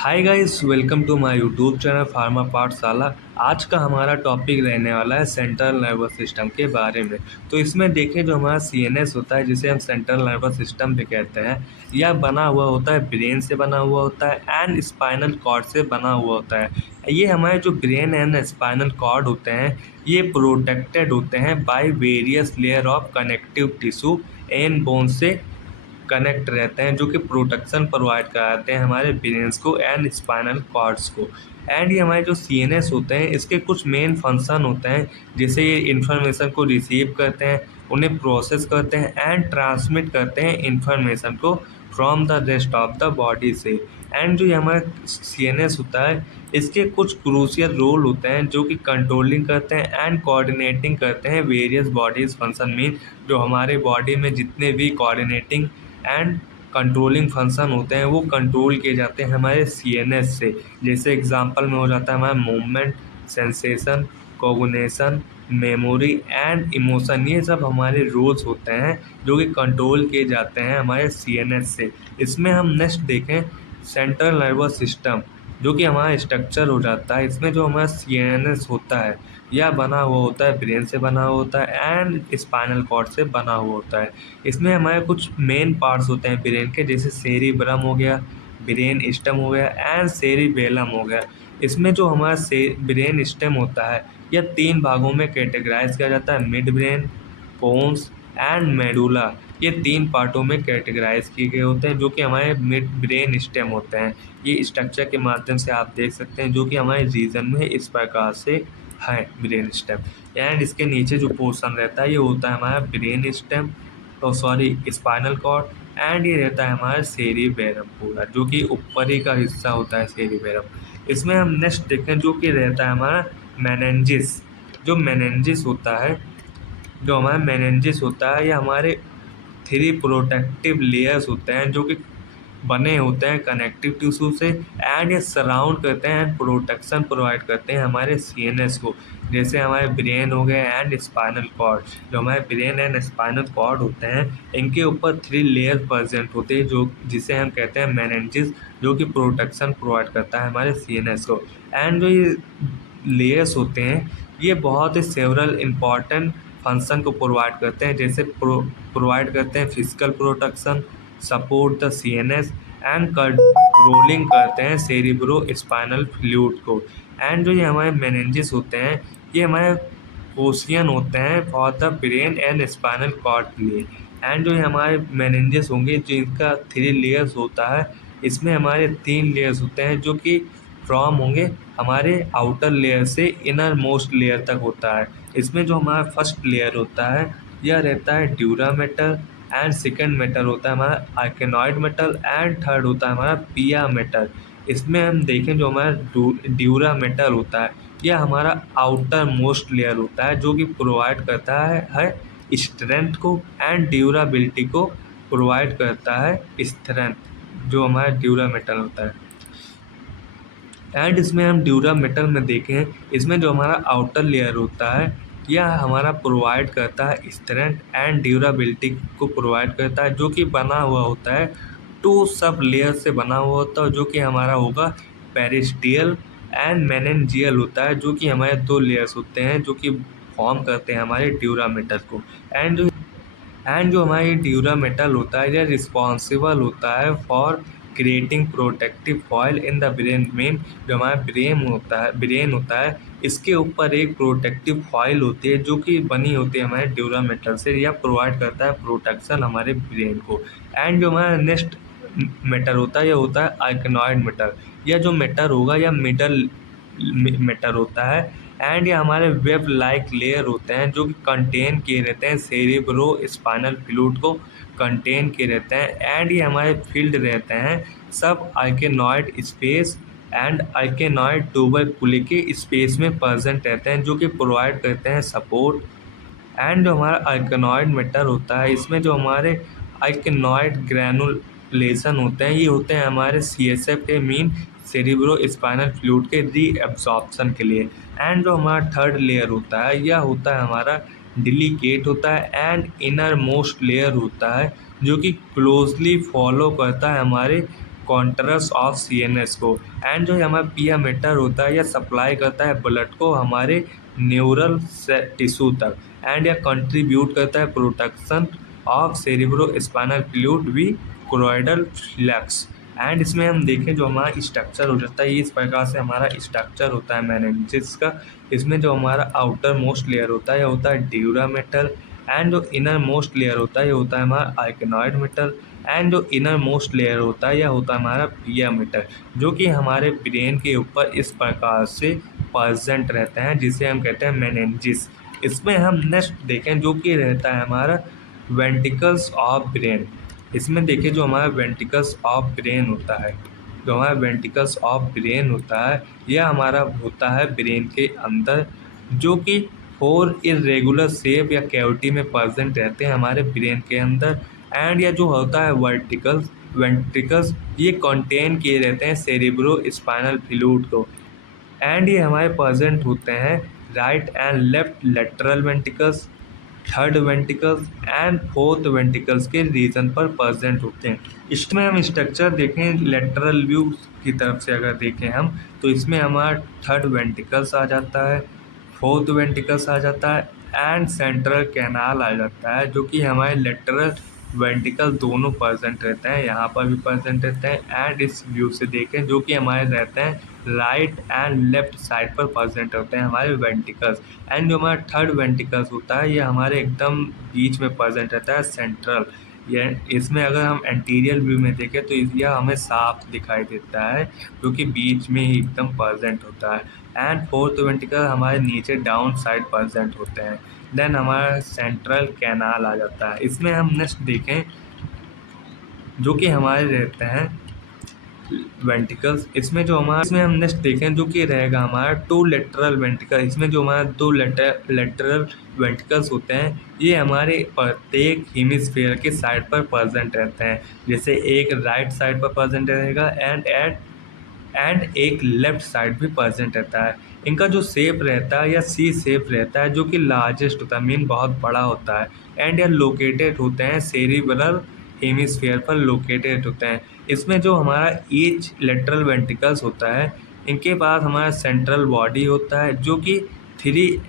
Hi guys, welcome to my YouTube channel Pharma Pathshala. आज का हमारा टॉपिक रहने वाला है सेंट्रल नर्वस सिस्टम के बारे में। तो इसमें देखें, जो हमारा सीएनएस होता है, जिसे हम सेंट्रल नर्वस सिस्टम भी कहते हैं, यह बना हुआ होता है ब्रेन से बना हुआ होता है एंड स्पाइनल कॉर्ड से बना हुआ होता है। ये हमारे जो ब्रेन एंड स्पाइनल कॉर्ड होते हैं, ये प्रोटेक्टेड होते हैं by various layer of connective tissue and bone से कनेक्ट रहते हैं, जो कि प्रोटेक्शन प्रोवाइड कराते हैं हमारे ब्रेन्स को एंड स्पाइनल कॉर्ड्स को। एंड ये हमारे जो सीएनएस होते हैं, इसके कुछ मेन फंक्शन होते हैं, जैसे ये इन्फॉर्मेशन को रिसीव करते हैं, उन्हें प्रोसेस करते हैं एंड ट्रांसमिट करते हैं इन्फॉर्मेशन को from the rest of the body से। एंड जो ये हमारा सीएनएस होता है, इसके कुछ क्रूशियल रोल होते हैं, जो कि कंट्रोलिंग करते हैं एंड कोऑर्डिनेटिंग करते हैं वेरियस बॉडीज फंक्शन। मीन जो हमारे बॉडी में जितने भी कोऑर्डिनेटिंग एंड कंट्रोलिंग फंक्शन होते हैं, वो कंट्रोल किए जाते हैं हमारे सीएनएस से। जैसे एग्जांपल में हो जाता है हमारा movement, sensation, cognition, memory and emotion. ये सब हमारे रोल्स होते हैं जो कि कंट्रोल किए जाते हैं हमारे सीएनएस से। इसमें हम नेक्स्ट देखें सेंट्रल नर्वस सिस्टम, जो कि हमारा स्ट्रक्चर हो जाता है। इसमें जो हमारा सीएनएस होता है, यह बना हुआ होता है ब्रेन से बना हुआ होता है एंड स्पाइनल कॉर्ड से बना हुआ होता है। इसमें हमारे कुछ मेन पार्ट्स होते हैं ब्रेन के, जैसे सेरिब्रम हो गया, ब्रेन स्टेम हो गया एंड सेरिबेलम हो गया। इसमें जो हमारा ब्रेन स्टेम होता है, यह 3 भागों में कैटेगराइज किया जाता है, mid brain, pons and medulla. ये 3 पार्टों में कैटेगराइज किए गए होते हैं, जो कि हमारे मिड ब्रेन स्टेम होते हैं। ये स्ट्रक्चर के माध्यम से आप देख सकते हैं, जो कि हमारे रीजन में इस प्रकार से है ब्रेन स्टेम। एंड इसके नीचे जो पोर्शन रहता है, ये होता है हमारा ब्रेन स्टेम, तो सॉरी स्पाइनल कॉर्ड। एंड ये रहता है हमारा सेरिबेरम पूरा, जो कि ऊपरी का हिस्सा होता है सेरिबेरम। इसमें हम नेक्स्ट देखें, जो कि रहता है हमारा मेनेंजिस। जो मेनेंजिस होता है, जो हमारा मेनेंजिस होता है, ये हमारे 3 प्रोटेक्टिव लेयर्स होते हैं, जो कि बने होते हैं कनेक्टिव टिश्यू से एंड ये सराउंड करते हैं एंड प्रोटेक्शन प्रोवाइड करते हैं हमारे सीएनएस को। जैसे हमारे ब्रेन हो गए एंड स्पाइनल कॉर्ड। जो हमारे ब्रेन एंड स्पाइनल कॉर्ड होते हैं, इनके ऊपर 3 लेयर प्रेजेंट होते हैं, जो जिसे हम कहते हैं मेनेंजिस, जो कि प्रोटेक्शन प्रोवाइड करता है हमारे सीएनएस को। एंड जो ये लेयर्स होते हैं, ये बहुत ही सेवरल इम्पॉर्टेंट फंक्शन को प्रोवाइड करते हैं। जैसे प्रोवाइड करते हैं physical protection, support the CNS and controlling करते हैं सेरिब्रो स्पाइनल फ्लूइड को। एंड जो ये हमारे मेनेंजिस होते हैं, ये हमारे पोर्शन होते हैं for the brain and spinal cord के लिए। एंड जो ये हमारे मेनेंजिस होंगे, जिनका 3 लेयर्स होता है, इसमें हमारे 3 लेयर्स होते हैं, जो कि फ्रॉम होंगे हमारे आउटर लेयर से इनर मोस्ट लेयर तक होता है। इसमें जो हमारा फर्स्ट लेयर होता है, यह रहता है dura metal and second metal होता है हमारा आर्केनॉइड मेटल एंड थर्ड होता है हमारा पिया मेटल। इसमें हम देखें, जो हमारा ड्यूरा मेटल होता है, यह हमारा आउटर मोस्ट लेयर होता है, जो कि प्रोवाइड करता है स्ट्रेंथ को एंड ड्यूराबिलिटी को प्रोवाइड करता है स्ट्रेंथ, जो हमारा ड्यूरा मेटल होता है। एंड इसमें हम ड्यूरा मेटल में देखें, इसमें जो हमारा आउटर लेयर होता है, यह हमारा प्रोवाइड करता है स्ट्रेंथ एंड ड्यूराबिलिटी को प्रोवाइड करता है, जो कि बना हुआ होता है 2 सब लेयर से बना हुआ होता है, जो कि हमारा होगा पेरिस्टियल एंड मेनेंजियल होता है, जो कि हमारे 2 लेयर्स होते हैं, जो कि फॉर्म करते हैं हमारे ड्यूरा मेटल को। एंड जो हमारा ड्यूरा मेटल होता है, यह रिस्पॉन्सिबल होता है for creating protective foil in the brain. Main जो हमारा ब्रेन होता है, इसके ऊपर एक प्रोटेक्टिव फॉयल होती है, जो कि बनी होती है हमारे ड्यूरा मेटल से। यह प्रोवाइड करता है प्रोटेक्शन हमारे ब्रेन को। एंड जो हमारा नेक्स्ट मेटल होता है, यह होता है आर्केनॉइड मेटल। यह जो मेटल होगा, यह मिडल मेटल होता है। एंड ये हमारे वेब लाइक लेयर होते हैं, जो कि कंटेन किए रहते हैं सेरिब्रो स्पाइनल फ्लूइड को कंटेन किए रहते हैं। एंड ये हमारे फील्ड रहते हैं सब आर्केनॉइड स्पेस एंड आर्केनॉइड ट्यूबरकुले के स्पेस में प्रेजेंट रहते हैं, जो कि प्रोवाइड करते हैं सपोर्ट। एंड जो हमारा आर्केनॉइड मेटल होता है, इसमें जो हमारे आर्केनॉइड ग्रैनुलेशन होते हैं, ये होते हैं हमारे सीएसएफ के मीन सेरिब्रो स्पाइनल फ्लूइड के रीअब्जॉर्प्शन के लिए। एंड जो हमारा थर्ड लेयर होता है, यह होता है हमारा डिलीकेट होता है एंड इनर मोस्ट लेयर होता है, जो कि क्लोजली फॉलो करता है हमारे कॉन्ट्रस ऑफ CNS को। एंड जो हमारा पी एमीटर होता है यह सप्लाई करता है ब्लड को हमारे न्यूरल टिश्यू तक। एंड यह कंट्रीब्यूट करता है protection of cerebrospinal fluid we choroidal flux. And इसमें हम देखें जो हमारा स्ट्रक्चर हो जाता है इस प्रकार से हमारा स्ट्रक्चर होता है मेनिंजेस का। इसमें जो हमारा आउटर मोस्ट लेयर होता है यह होता है ड्यूरा मेटल। एंड जो इनर मोस्ट लेयर होता है ये होता है हमारा आर्केनॉइड मेटल। एंड जो इनर मोस्ट लेयर होता है यह होता है हमारा पिया मेटल, जो कि हमारे ब्रेन के ऊपर इस प्रकार से प्रेजेंट रहते हैं जिसे हम कहते हैं मेनिंजेस। इसमें हम नेक्स्ट देखें जो कि रहता है हमारा वेंटिकल्स ऑफ ब्रेन। इसमें देखिए जो हमारा वेंटिकल्स ऑफ ब्रेन होता है, जो हमारा वेंटिकल्स ऑफ ब्रेन होता है यह हमारा होता है ब्रेन के अंदर, जो कि 4 इरेगुलर शेप या कैविटी में प्रेजेंट रहते हैं हमारे ब्रेन के अंदर। एंड यह जो होता है वेंट्रिकल्स ये कंटेन किए रहते हैं सेरिब्रो स्पाइनल फ्लूइड को। एंड ये हमारे प्रेजेंट होते हैं right and left lateral ventricles, third ventricles and fourth ventricles के रीजन पर प्रेजेंट होते हैं। इसमें हम स्ट्रक्चर देखें लेटरल व्यू की तरफ से अगर देखें हम तो इसमें हमारा थर्ड वेंटिकल्स आ जाता है, फोर्थ वेंटिकल्स आ जाता है एंड सेंट्रल कैनाल आ जाता है, जो कि हमारे लेटरल वेंटिकल दोनों प्रेजेंट रहते हैं, यहाँ पर भी प्रेजेंट रहते हैं। एंड इस व्यू से देखें जो कि हमारे रहते हैं राइट एंड लेफ्ट साइड पर प्रेजेंट होते हैं हमारे वेंटिकल्स। एंड जो हमारा थर्ड वेंटिकल्स होता है ये हमारे एकदम बीच में प्रेजेंट रहता है सेंट्रल। ये इसमें अगर हम एंटीरियर व्यू में देखें तो यह हमें साफ दिखाई देता है, जो कि बीच में ही एकदम प्रेजेंट होता है। एंड फोर्थ वेंटिकल हमारे नीचे डाउन साइड प्रेजेंट होते हैं। देन हमारा सेंट्रल कैनाल आ जाता है। इसमें हम नेक्स्ट देखें जो कि हमारे रहते हैं वेंटिकल्स। इसमें हम नेक्स्ट देखें जो कि रहेगा हमारा 2 लेटरल वेंटिकल। इसमें जो हमारा 2 लेटरल वेंटिकल्स होते हैं ये हमारे प्रत्येक हेमिस्फीयर के साइड पर प्रेजेंट रहते हैं। जैसे एक राइट साइड पर प्रेजेंट रहेगा एंड एक लेफ्ट साइड भी प्रेजेंट रहता है। इनका जो शेप रहता है या सी शेप रहता है, जो कि लार्जेस्ट होता है, मीन बहुत बड़ा होता है। एंड यह लोकेटेड होते हैं सेरिब्रल हेमिस्फीयर पर लोकेटेड होते हैं। इसमें जो हमारा ईच लेटरल वेंटिकल्स होता है इनके पास हमारा सेंट्रल बॉडी होता है, जो कि 3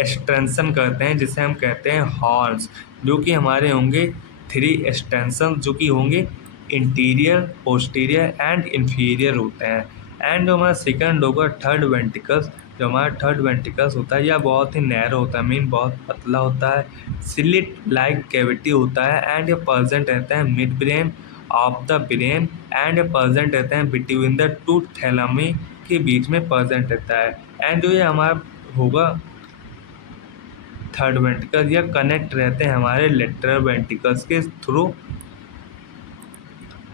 एक्सटेंशन करते हैं जिसे हम कहते हैं हॉर्न्स, जो कि हमारे होंगे 3 एक्सटेंशन जो कि होंगे इंटीरियर, पोस्टीरियर एंड इंफीरियर होते हैं। एंड जो हमारा सेकंड होगा थर्ड वेंटिकल्स। जो हमारा थर्ड वेंटिकल्स होता है यह बहुत ही नैरो होता है, मीन बहुत पतला होता है, स्लिट लाइक कैविटी होता है। एंड ये प्रेजेंट रहता है mid brain of the brain. And ये प्रेजेंट रहते हैं बिटवीन द 2 थैलेमी के बीच में प्रेजेंट रहता है। एंड जो ये हमारा होगा थर्ड वेंटिकल यह कनेक्ट रहते हैं हमारे लेटरल वेंटिकल्स के थ्रू।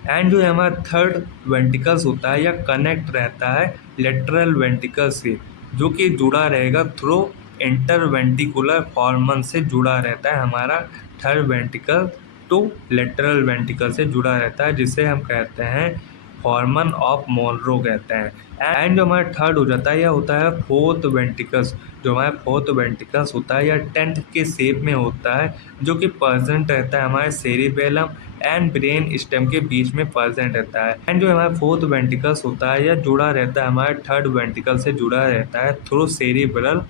एंड जो हमारा थर्ड वेंटिकल्स होता है यह कनेक्ट रहता है लेटरल वेंटिकल से, जो कि जुड़ा रहेगा थ्रू इंटरवेंटिकुलर फॉर्मन से जुड़ा रहता है हमारा third ventricle to lateral ventricle से जुड़ा रहता है, जिसे हम कहते हैं फॉर्मन ऑफ मोनरो कहते हैं। एंड जो हमारा थर्ड हो जाता है यह होता है फोर्थ वेंटिकल्स। जो हमारा फोर्थ वेंटिकल्स होता है यह टेंट के शेप में होता है, जो कि प्रेजेंट रहता है हमारे सेरिबेलम एंड ब्रेन स्टेम के बीच में प्रेजेंट रहता है। एंड जो हमारा फोर्थ वेंटिकल्स होता है यह जुड़ा रहता है हमारे थर्ड वेंटिकल से जुड़ा रहता है थ्रू सेरिब्रल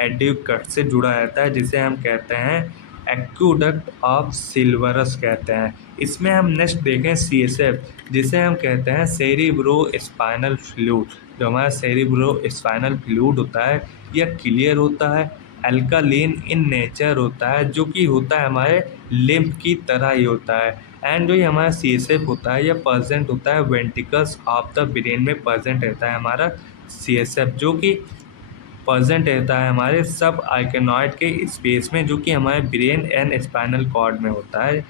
एड्यूकट से जुड़ा रहता है, जिसे हम कहते हैं एक्यूडक्ट ऑफ सिल्वरस कहते हैं। इसमें हम नेक्स्ट देखें CSF, जिसे हम कहते हैं सेरिब्रो स्पाइनल फ्लूइड। जो हमारा सेरिब्रो स्पाइनल फ्लूइड होता है यह क्लियर होता है, अल्कालीन इन नेचर होता है, जो कि होता है हमारे लिम्फ की तरह ही होता है। एंड जो ये हमारा CSF होता है यह प्रेजेंट होता है वेंटिकल्स ऑफ द ब्रेन में प्रेजेंट रहता है हमारा CSF, जो कि प्रेजेंट रहता है हमारे सब आर्केनॉइड के स्पेस में, जो कि हमारे ब्रेन एंड स्पाइनल कॉर्ड में होता है।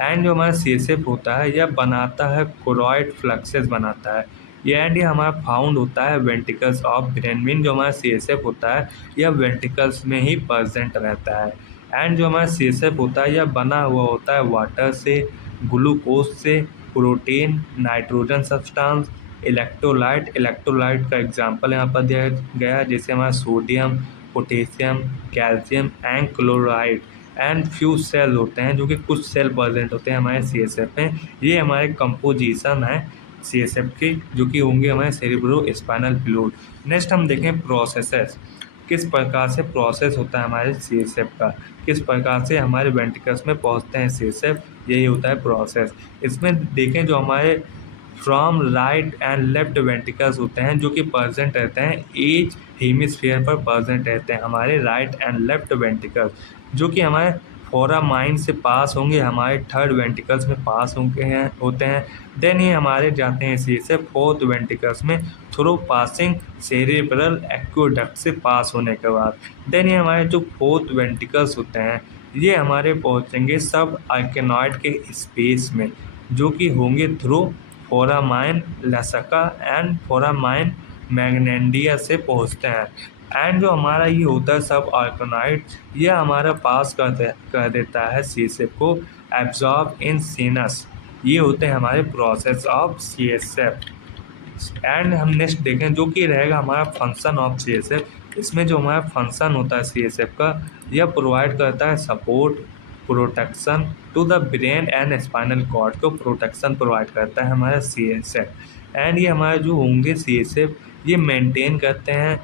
एंड जो हमारा CSF होता है यह बनाता है कोरॉइड फ्लक्सेस बनाता है। ये हमारा फाउंड होता है वेंटिकल्स ऑफ ब्रेन। मीन जो हमारा CSF होता है यह वेंटिकल्स में ही प्रेजेंट रहता है। एंड जो हमारा CSF होता है यह बना हुआ होता है वाटर से, ग्लूकोज से, प्रोटीन, नाइट्रोजन सब्सटेंस, इलेक्ट्रोलाइट का एग्जांपल यहाँ पर दिया गया है, जैसे हमारा sodium, potassium, calcium and chloride. And few cell होते हैं, जो कि कुछ सेल प्रेजेंट होते हैं हमारे CSF में। ये हमारे कंपोजिशन है CSF के, जो कि होंगे हमारे सेरिब्रो स्पाइनल फ्लूइड। नेक्स्ट हम देखें प्रोसेसेस, किस प्रकार से प्रोसेस होता है हमारे CSF का, किस प्रकार से हमारे वेंट्रिकल्स में पहुंचते हैं CSF, यही होता है प्रोसेस। इसमें देखें जो हमारे from right and left ventricles होते हैं, जो कि प्रेजेंट रहते हैं ईच हेमिस्फीयर पर प्रेजेंट रहते हैं हमारे राइट एंड लेफ्ट वेंट्रिकल्स, जो कि हमारे फोरामाइन से पास होंगे, हमारे थर्ड वेंट्रिकल्स में पास होते हैं। देन ये हमारे जाते हैं CSF फोर्थ वेंट्रिकल्स में थ्रू पासिंग सेरेब्रल एक्वेडक्ट से पास होने के बाद। देन ये हमारे जो फोर्थ वेंट्रिकल्स होते हैं ये हमारे पहुंचेंगे सब आर्केनॉइड के स्पेस में, जो कि होंगे थ्रू फोरामाइन लसका एंड फोरामाइन मैग्नेंडिया से पहुंचते हैं। एंड जो हमारा ये होता है सब आर्केनॉइड, ये हमारा पास कर देता है CSF को एब्जॉर्ब इन सीनस। ये होते हैं हमारे प्रोसेस ऑफ CSF। एंड हम नेक्स्ट देखें जो कि रहेगा हमारा फंक्शन ऑफ CSF। इसमें जो हमारा फंक्शन होता है CSF का, यह प्रोवाइड करता है support protection to the brain and spinal cord को प्रोटेक्शन प्रोवाइड करता है हमारा CSF। एंड ये हमारे जो होंगे CSF ये मेंटेन करते हैं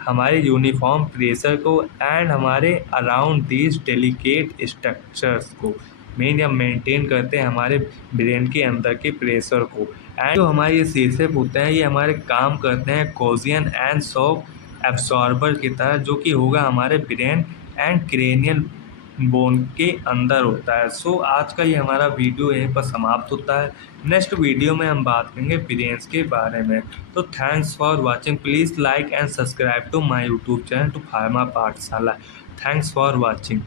हमारे यूनिफॉर्म प्रेशर को एंड हमारे अराउंड दीज डेलिकेट स्ट्रक्चर्स को मेन या मेंटेन करते हैं हमारे ब्रेन के अंदर के प्रेशर को। एंड जो हमारे ये CSF होते हैं ये हमारे काम करते हैं कोजियन एंड शॉक एब्सॉर्बर की तरह, जो कि होगा हमारे ब्रेन एंड क्रेनियल बोन के अंदर होता है। सो आज का ये हमारा वीडियो यहीं पर समाप्त होता है। नेक्स्ट वीडियो में हम बात करेंगे ब्रेन्स के बारे में। तो thanks for watching, please like and subscribe to my YouTube channel to pharma Pathshala. Thanks for watching.